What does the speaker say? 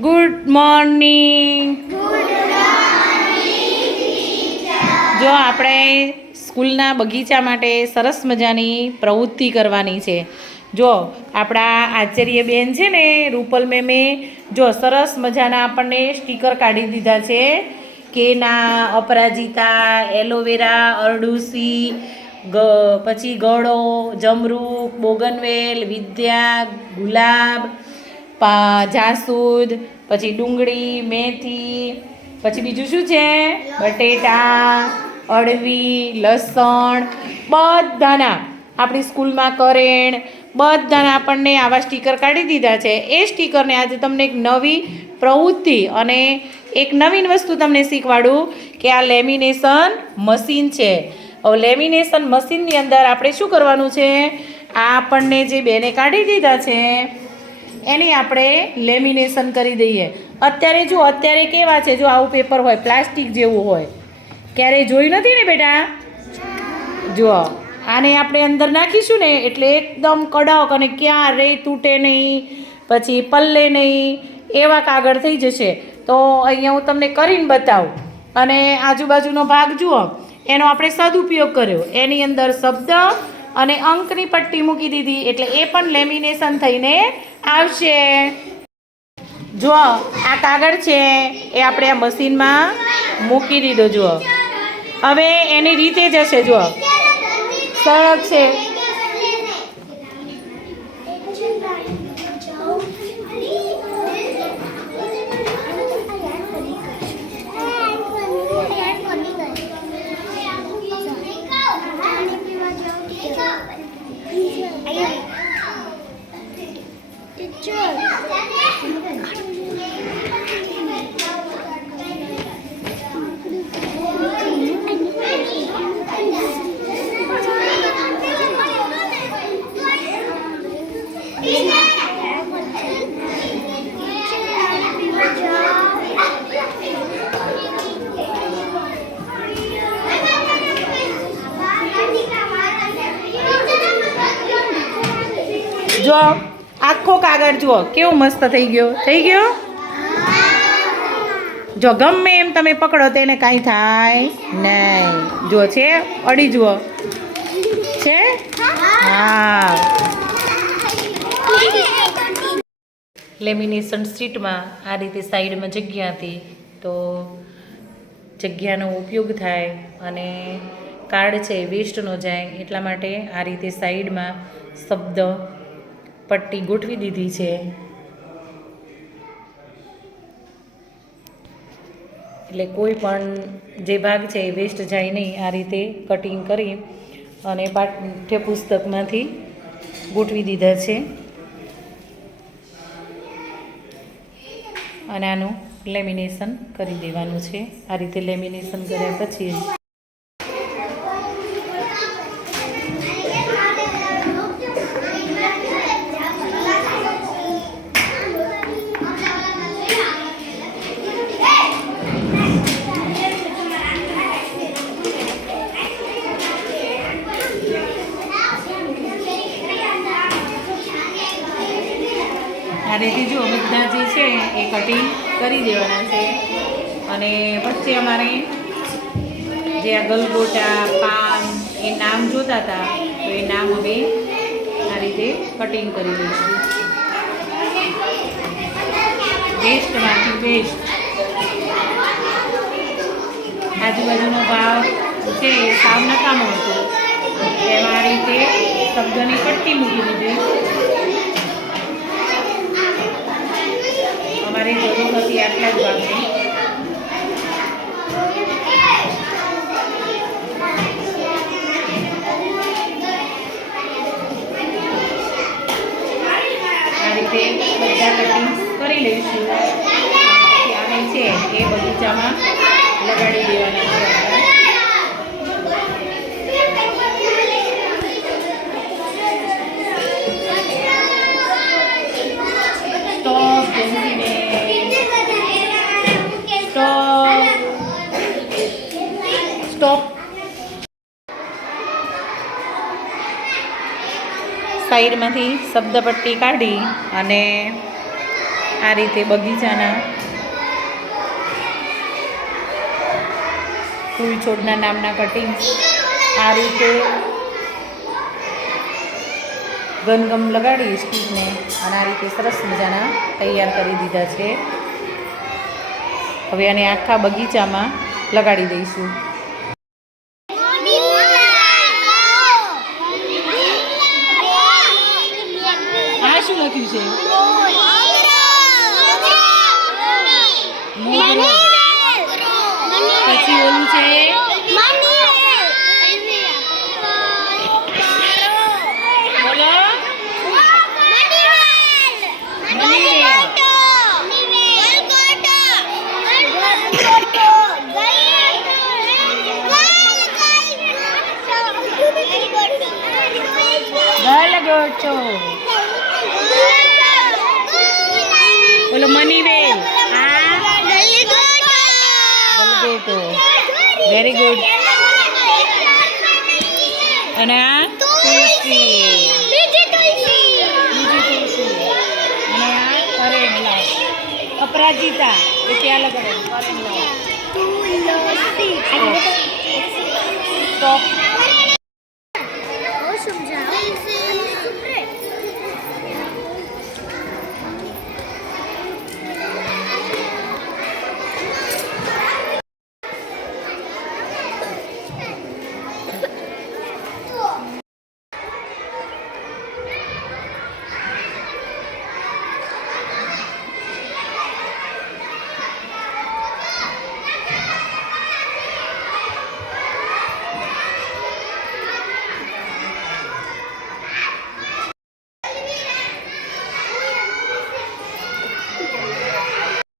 Good morning જો આપણે સ્કૂલના બગીચા માટે સરસ મજાની પ્રવૃત્તિ કરવાની છે. જો આપણા આચાર્ય બેન છે ને, રૂપલ મેમે, જો સરસ મજાના આપણને સ્ટીકર કાઢી દીધા છે. કેના, અપરાજિતા એલોવેરા અરડુસી, ગ, પછી ગળો જમરૂક બોગનવેલ, વિદ્યા, ગુલાબ જાસૂદ, પછી ડુંગળી, મેથી, પછી બીજું શું છે? બટેટા, અળવી, લસણ, બધાના આપણી સ્કૂલમાં કરેણ, બધાના આપણને આવા સ્ટીકર કાઢી દીધા છે. એ સ્ટીકરને આજે તમને એક નવી પ્રવૃત્તિ અને એક નવીન વસ્તુ તમને શીખવાડું કે આ લેમિનેશન મશીન છે. હવે લેમિનેશન મશીનની અંદર આપણે શું કરવાનું છે? આ આપણને જે બેને કાઢી દીધા છે એની આપણે લેમિનેશન કરી દઈએ. અત્યારે જો, અત્યારે કેવા છે? જો આવું પેપર હોય, પ્લાસ્ટિક જેવું હોય. ક્યારેય જોયું નથી ને બેટા? જુઓ આને આપણે અંદર નાખીશું ને, એટલે એકદમ કડક અને ક્યાં રે તૂટે નહીં, પછી પલ્લે નહીં, એવા કાગળ થઈ જશે. તો અહીંયા હું તમને કરીને બતાવું. અને આજુબાજુનો ભાગ જુઓ. એનો આપણે સદુપયોગ કર્યો. એની અંદર શબ્દ અને અંકની પટ્ટી મૂકી દીધી એટલે એ પણ લેમિનેશન થઈને આવશે. જુઓ, આ કાગળ છે, એ આપણે આ મશીનમાં મૂકી દીધો, જુઓ. હવે એની રીતે જશે જુઓ. સરળ છે. જો આખો કાગળ જુઓ, કેવો મસ્ત થઈ ગયો. થઈ ગયો? જો ગમે એમ તમે પકડો તેને કાંઈ થાય નહીં. જો છે, અડી જુઓ. છે? હા. લેમિનેશન સ્ટ્રીટમાં આ રીતે સાઈડમાં જગ્યા હતી તો જગ્યાનો ઉપયોગ થાય અને કાર્ડ છે, વેસ્ટ ન જાય એટલા માટે આ રીતે સાઈડમાં શબ્દ પટ્ટી ગોઠવી દીધી છે. એટલે કોઈ પણ જે ભાગ છે એ વેસ્ટ જાય નહીં આ રીતે કટિંગ કરી અને પાઠ્યપુસ્તકમાંથી ગોઠવી દીધા છે. અને આનું લેમિનેશન કરી દેવાનું છે. આ રીતે લેમિનેશન કર્યા પછી રીતે જો બધા જે છે એ કટિંગ કરી દેવાના છે. અને વચ્ચે અમારે જે આ ગલગોટા, પાન એ નામ જોતા હતા, તો એ નામ હવે આ રીતે કટિંગ કરી દઈશું. વેસ્ટમાંથી વેસ્ટ આજુબાજુનો ભાવ છે એ સાવ નકામો હતો. એમાં રીતે શબ્દની પટ્ટી મૂકી દીધી. અમારે જરૂર હતી આટલા જ રીતે બધા કટિંગ કરી લઈશું. આને છે એ બગીચામાં લગાડી દેવાના સ્ટોપ સાઈડમાંથી શબ્દપટ્ટી કાઢી અને આ રીતે બગીચાના ફૂલ છોડના નામના કટિંગ આ રીતે ગનગમ લગાડી સ્ટીકને અને આ રીતે સરસ મજાના તૈયાર કરી દીધા છે. હવે આને આખા બગીચામાં લગાડી દઈશું આ શું લખ્યું છે મોગરો પછી ઓલું છે બોલો ગલગોટો જોર છો? બોલો મનીબેન. વેરી ગુડ અને આ? તુલસી. તુલસી. અપરાજિતા. એ ત્યાં લગાડે? કરેણ લાવ સ્ટોપ